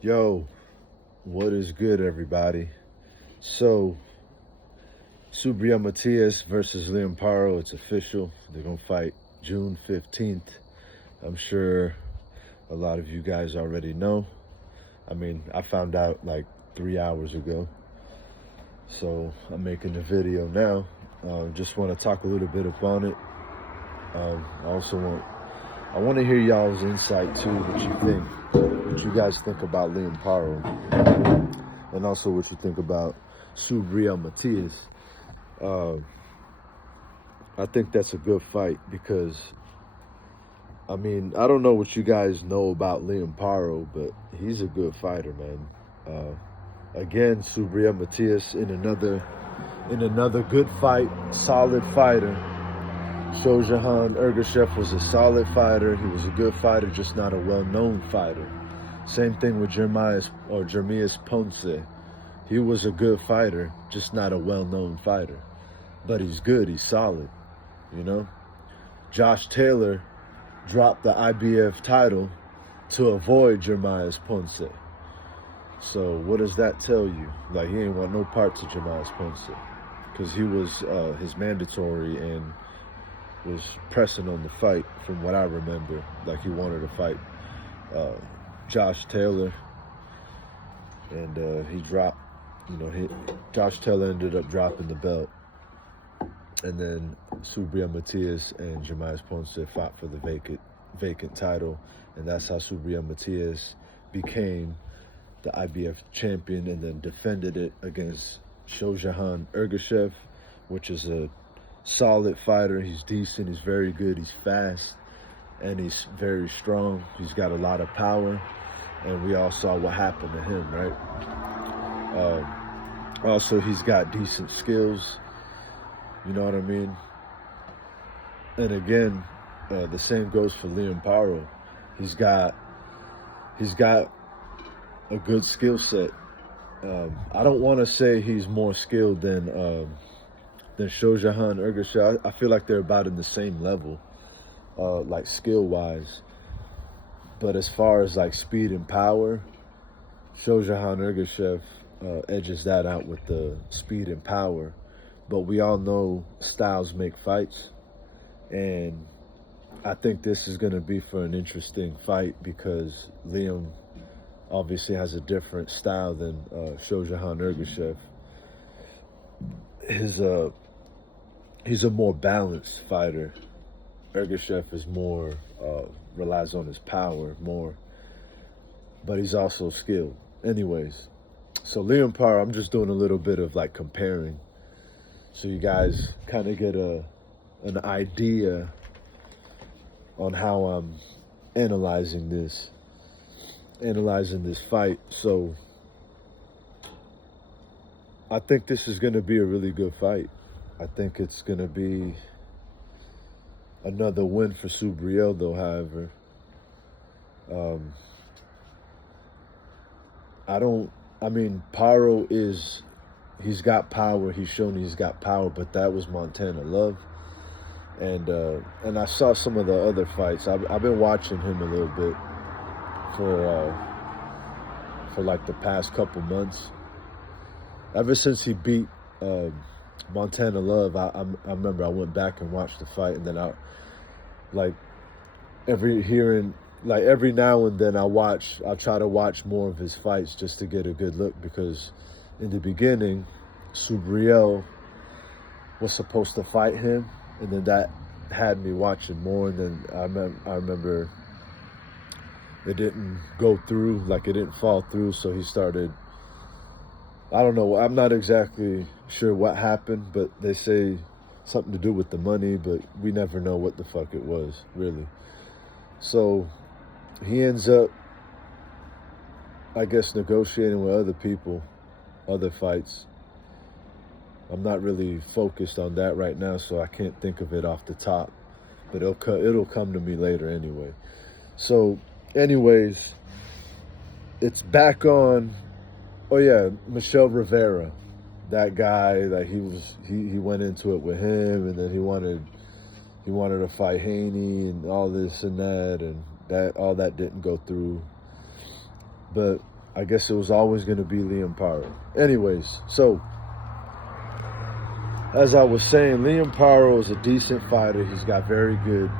Yo, what is good, everybody? So, Subriel Matias versus Liam Paro, it's official. They're going to fight June 15th. I'm sure a lot of you guys already know. I mean, I found out like 3 hours ago. So, I'm making the video now. Just want to talk a little bit upon it. I want to hear y'all's insight too, what you guys think about Liam Paro, and also what you think about Subriel Matias. I think that's a good fight because, I mean, I don't know what you guys know about Liam Paro, but he's a good fighter, man. Again, Subriel Matias in another good fight, solid fighter. Shojahan Ergashev was a solid fighter. He was a good fighter, just not a well-known fighter. Same thing with Jeremias Ponce. He was a good fighter, just not a well-known fighter. But he's good, he's solid, you know? Josh Taylor dropped the IBF title to avoid Jeremias Ponce. So what does that tell you? Like, he ain't want no parts of Jeremias Ponce because he was his mandatory and was pressing on the fight from what I remember. Like, he wanted to fight Josh Taylor, and he dropped, Josh Taylor ended up dropping the belt. And then Subriel Matias and Jeremias Ponce fought for the vacant title, and that's how Subriel Matias became the IBF champion, and then defended it against Shojahan Ergashev, which is a solid fighter. He's decent, he's very good, he's fast, and he's very strong. He's got a lot of power, and we all saw what happened to him, right? Also, he's got decent skills. You know what I mean? And again, the same goes for Liam Paro. He's got a good skill set. I don't want to say he's more skilled than Shojahan Ergashev. I feel like they're about in the same level, like skill-wise. But as far as like speed and power, Shojahan Ergashev edges that out with the speed and power. But we all know styles make fights, and I think this is going to be for an interesting fight because Liam obviously has a different style than Shojahan Ergashev. He's a more balanced fighter. Ergashev is more relies on his power more, but he's also skilled. Anyways, so Liam Paro, I'm just doing a little bit of like comparing, so you guys kind of get an idea on how I'm analyzing this fight. So I think this is going to be a really good fight. I think it's going to be another win for Subriel, though, however. Paro he's got power. He's shown he's got power, but that was Montana Love. And I saw some of the other fights. I've been watching him a little bit for like the past couple months. Ever since he beat Montana Love, I remember I went back and watched the fight, and then every now and then I try to watch more of his fights just to get a good look, because in the beginning, Subriel was supposed to fight him, and then that had me watching more, and then I remember it didn't go through, like it didn't fall through, so he started, I don't know, I'm not exactly sure what happened, but they say something to do with the money, but we never know what the fuck it was, really. So he ends up, I guess, negotiating with other people, other fights. I'm not really focused on that right now, so I can't think of it off the top, but it'll come to me later anyway. So anyways, it's back on. Oh yeah, Michelle Rivera, that guy, like he went into it with him, and then he wanted to fight Haney and all this and that, and all that didn't go through. But I guess it was always going to be Liam Paro. Anyways, so as I was saying, Liam Paro is a decent fighter. He's very good.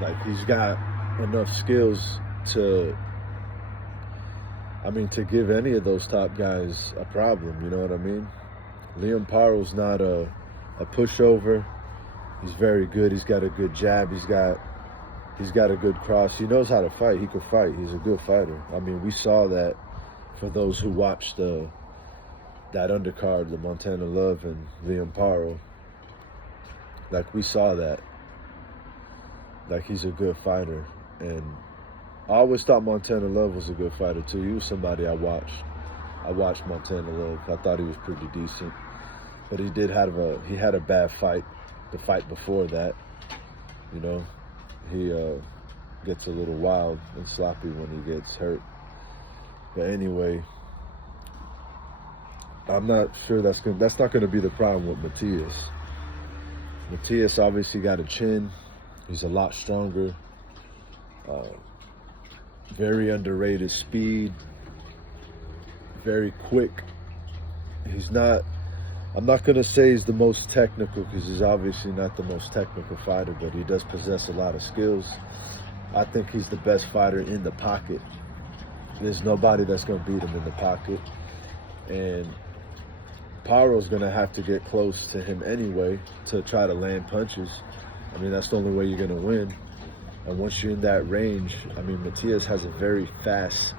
Like, he's got enough skills to, to give any of those top guys a problem. You know what I mean? Liam Paro's not a pushover. He's very good. He's got a good jab. He's got a good cross. He knows how to fight. He can fight. He's a good fighter. I mean, we saw that for those who watched that undercard, the Montana Love and Liam Paro. Like, we saw that. Like, he's a good fighter. And I always thought Montana Love was a good fighter too. He was somebody I watched. I watched Montana Love. I thought he was pretty decent. But he had a bad fight. The fight before that, you know, he gets a little wild and sloppy when he gets hurt. But anyway, I'm not sure that's not gonna be the problem with Matias. Matias obviously got a chin. He's a lot stronger. Very underrated speed. Very quick. I'm not going to say he's the most technical, because he's obviously not the most technical fighter, but he does possess a lot of skills. I think he's the best fighter in the pocket. There's nobody that's going to beat him in the pocket. And Paro's going to have to get close to him anyway to try to land punches. I mean, that's the only way you're going to win. And once you're in that range, I mean, Matias has a very fast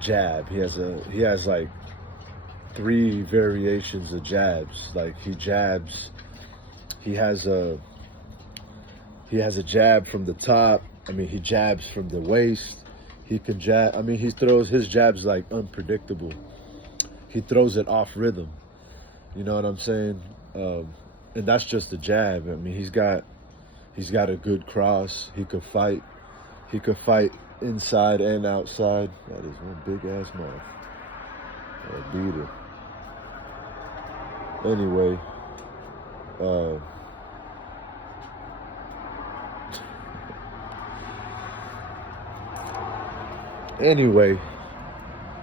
jab. He has like 3 variations of jabs. Like, he jabs. He has a jab from the top. I mean, he jabs from the waist. He can jab. I mean, his jabs like unpredictable. He throws it off rhythm. You know what I'm saying? And that's just a jab. I mean, he's got a good cross. He could fight. He could fight inside and outside. That is one big ass mouth. A beater. Anyway,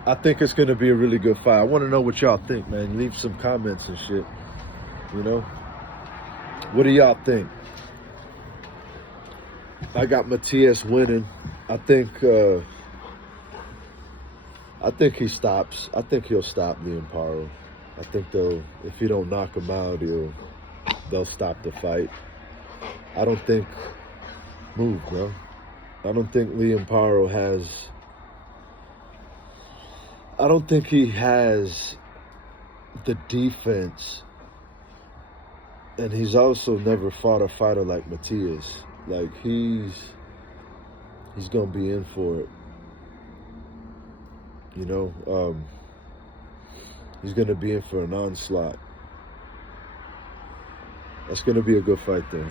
I think it's going to be a really good fight. I want to know what y'all think, man. Leave some comments and shit, you know? What do y'all think? I got Matias winning. I think he stops. I think he'll stop Liam Paro. I think if he don't knock him out, they'll stop the fight. I don't think Liam Paro has. I don't think he has the defense, and he's also never fought a fighter like Matias. Like, he's gonna be in for it. You know, he's going to be in for an onslaught. That's going to be a good fight, though.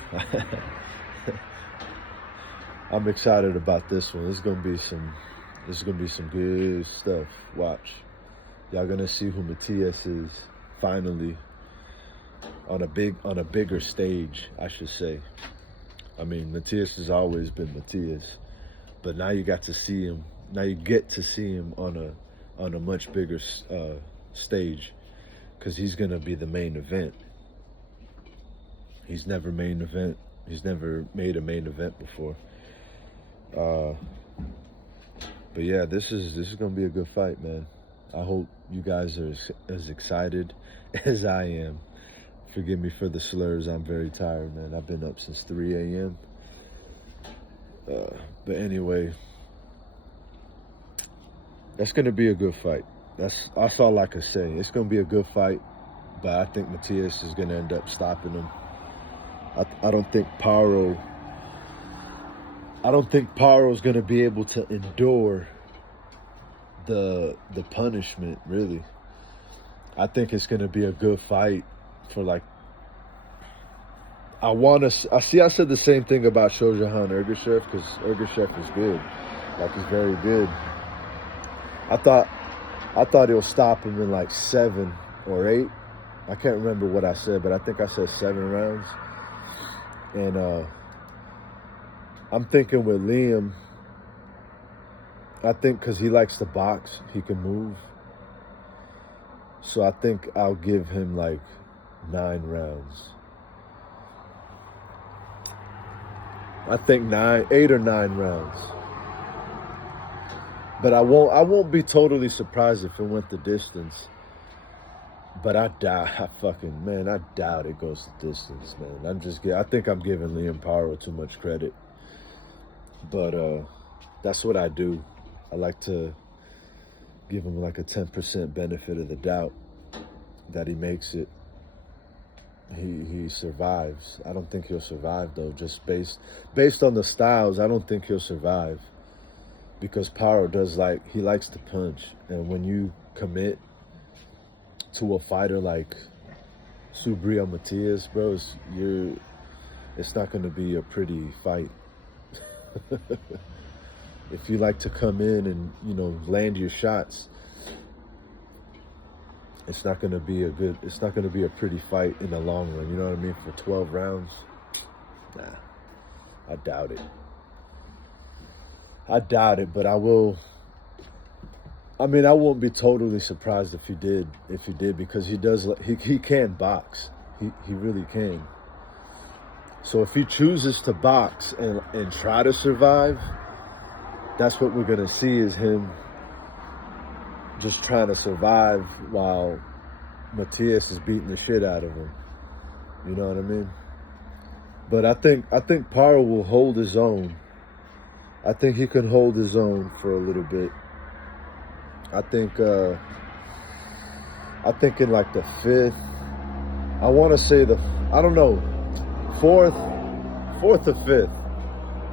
I'm excited about this one. This is going to be some good stuff. Watch. Y'all going to see who Matias is finally on a bigger stage, I should say. I mean, Matias has always been Matias, but now you got to see him. Now you get to see him on a much bigger stage, because he's gonna be the main event. He's never made a main event before. But yeah, this is gonna be a good fight, man. I hope you guys are as excited as I am. Forgive me for the slurs. I'm very tired, man. I've been up since 3 a.m. But anyway, that's going to be a good fight. That's all I can say. It's going to be a good fight, but I think Matias is going to end up stopping him. I don't think Paro's going to be able to endure the punishment, really. I think it's going to be a good fight for, like, I said the same thing about Shojahan Ergashev, because Ergashev is good. Like, he's very good. I thought he'll stop him in like 7 or 8. I can't remember what I said, but I think I said 7 rounds. And I'm thinking with Liam, I think because he likes to box, he can move. So I think I'll give him like 9 rounds. I think 8 or 9 rounds. But I won't be totally surprised if it went the distance. But I doubt, I doubt it goes the distance, man. I think I'm giving Liam Paro too much credit. But that's what I do. I like to give him like a 10% benefit of the doubt that he makes it. He survives. I don't think he'll survive though. Just based on the styles, I don't think he'll survive. Because Paro he likes to punch. And when you commit to a fighter like Subriel Matias, bro, it's not going to be a pretty fight. If you like to come in and, land your shots, it's not going to be a pretty fight in the long run. You know what I mean? For 12 rounds, nah, I doubt it. But I won't be totally surprised if he did, because he can box. He really can. So if he chooses to box and try to survive, that's what we're gonna see, is him just trying to survive while Matias is beating the shit out of him. You know what I mean? But I think Paro will hold his own. I think he can hold his own for a little bit. I think in like the fifth, I want to say I don't know, fourth or fifth.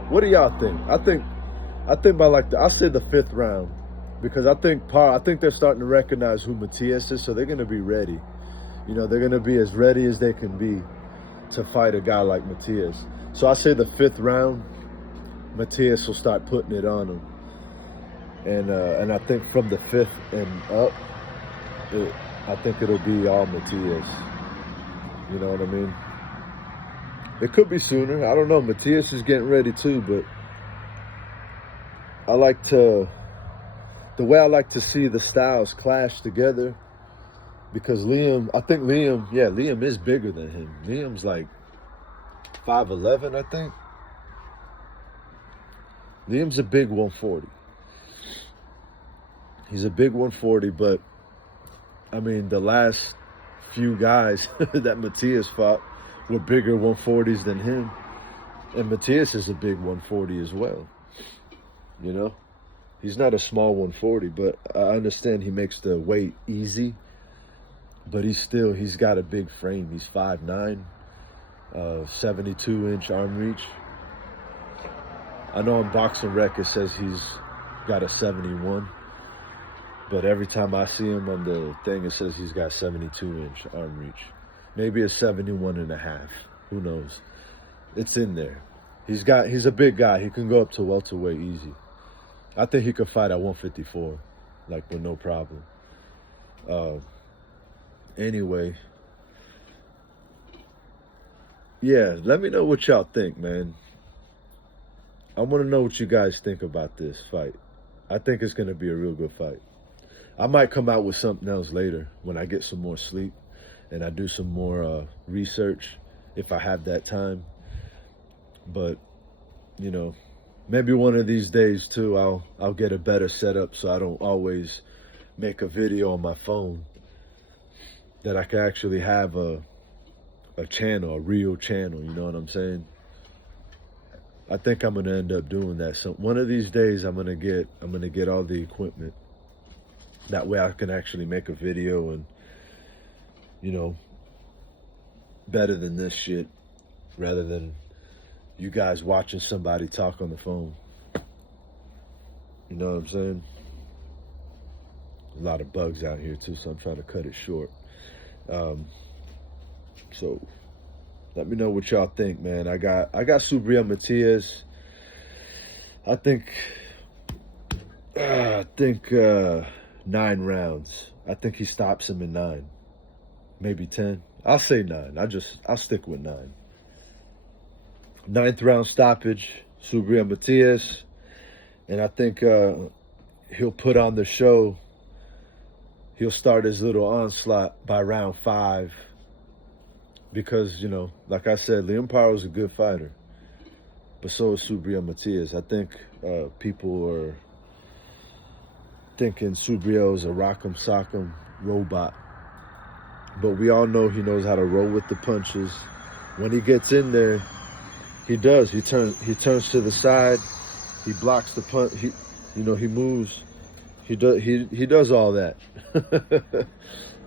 What do y'all think? I think by I'll say the fifth round, because I think they're starting to recognize who Matias is, so they're going to be ready. They're going to be as ready as they can be to fight a guy like Matias. So I say the fifth round, Matias will start putting it on him. And I think from the fifth and up, I think it'll be all Matias. You know what I mean? It could be sooner. I don't know. Matias is getting ready too, but the way I like to see the styles clash together, because Liam is bigger than him. Liam's like 5'11", I think. Liam's a big 140. He's a big 140, but the last few guys that Matias fought were bigger 140s than him. And Matias is a big 140 as well. He's not a small 140, but I understand he makes the weight easy. But he's got a big frame. He's 5'9", 72-inch arm reach. I know on Boxing Rec it says he's got a 71. But every time I see him on the thing, it says he's got 72-inch arm reach. Maybe a 71.5. Who knows? It's in there. He's a big guy. He can go up to welterweight easy. I think he could fight at 154, with no problem. Anyway. Yeah, let me know what y'all think, man. I want to know what you guys think about this fight. I think it's going to be a real good fight. I might come out with something else later when I get some more sleep and I do some more research, if I have that time. But, maybe one of these days too, I'll get a better setup so I don't always make a video on my phone, that I can actually have a channel, a real channel, you know what I'm saying? I think I'm gonna end up doing that. So one of these days I'm gonna get all the equipment. That way I can actually make a video and, better than this shit, rather than you guys watching somebody talk on the phone. You know what I'm saying? A lot of bugs out here too, so I'm trying to cut it short. So let me know what y'all think, man. I got Subriel Matias. I think 9 rounds. I think he stops him in 9, maybe 10. I'll say 9. I'll stick with 9. 9th round stoppage, Subriel Matias, and I think he'll put on the show. He'll start his little onslaught by round 5 because, you know, like I said, Liam Paro is a good fighter, but so is Subriel Matias. I think people are thinking Subriel is a rock'em sock'em robot, but we all know he knows how to roll with the punches. When he gets in there, he does. He turns to the side. He blocks the punch. He moves. He does all that.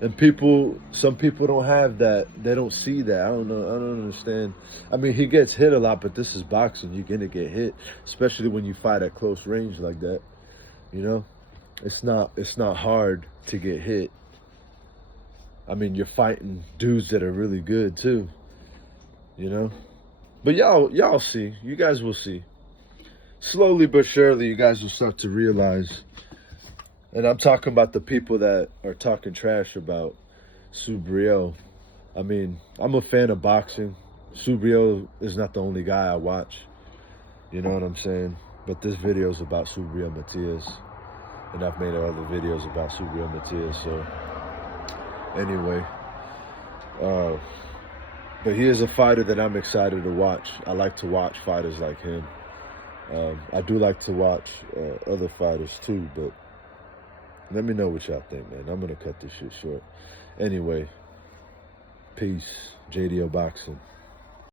And some people don't have that. They don't see that. I don't understand. I mean, he gets hit a lot, but this is boxing. You're gonna get hit, especially when you fight at close range like that. You know, it's not hard to get hit. I mean, you're fighting dudes that are really good too. You know, but y'all see. You guys will see. Slowly but surely, you guys will start to realize. And I'm talking about the people that are talking trash about Subriel. I mean, I'm a fan of boxing. Subriel is not the only guy I watch. You know what I'm saying? But this video is about Subriel Matias. And I've made other videos about Subriel Matias. So, anyway. But he is a fighter that I'm excited to watch. I like to watch fighters like him. I do like to watch other fighters too, but let me know what y'all think, man. I'm going to cut this shit short. Anyway, peace. JDO Boxing.